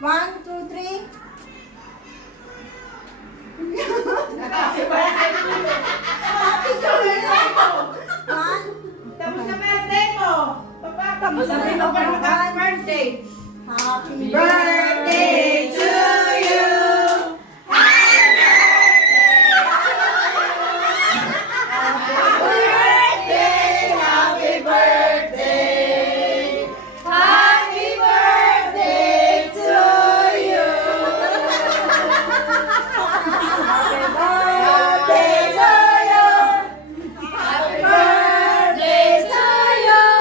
1, 2, 3. Happy birthday mo! 1. Tapos na birthday mo. Tapos na Sabi mo pa ng birthday. Happy Birthday to you. Happy birthday. Happy birthday to you. Happy birthday to you. Happy birthday to you.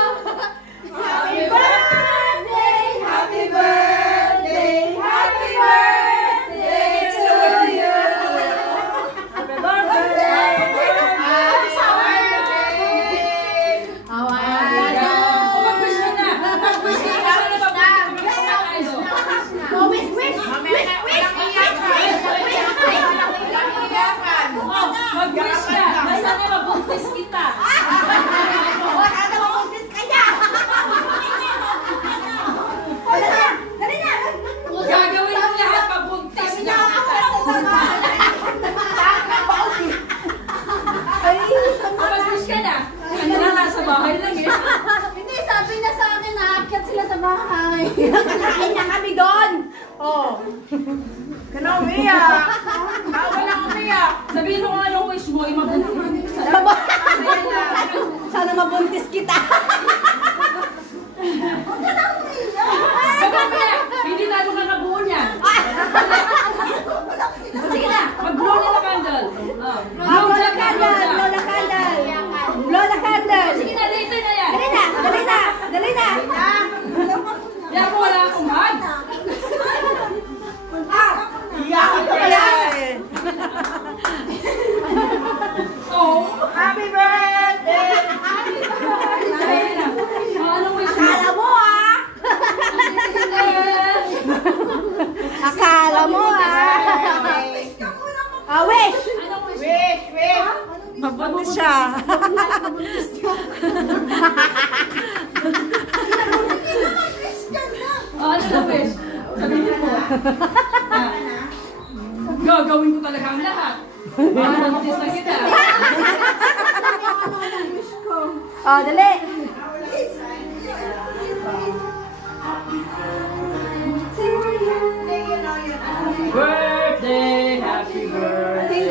Happy birthday. Happy birthday. Happy birthday to you. Happy birthday. Mag-wish ka! Basta na mabuntis kita! Gagawin mo lahat pabuntis niya kita! Mag-wish ka na! Ano na, nasa bahay lang eh! Hindi, sabi na sa akin, naakyat sila sa bahay. Kakain na kami doon. Oh. Kana umiyak. Wala umiyak. Sabihin mo nga anong wish mo, mabuntis ka. Sana mabuntis kita. Sabihin mo na, hindi na ka nabuo niyan. Sige na, mag-blow na candle. Blow the candle, blow the candle. Blow the candle. Sige na, later na yan. Dali na, dali na, dali na. Kaya ako wala akong hand. Iyak ka pala. Oh. Happy birthday. Sige na. Anong wish mo? Akala mo ah. Akala mo ah. Wish. Anong wish mo? Wish, wish. Mabuntis siya. Ano na wish? Sabihin mo. Gagawin ko talaga ang lahat. Mabuntis na kita. Oh, dali. Birthday, happy birthday.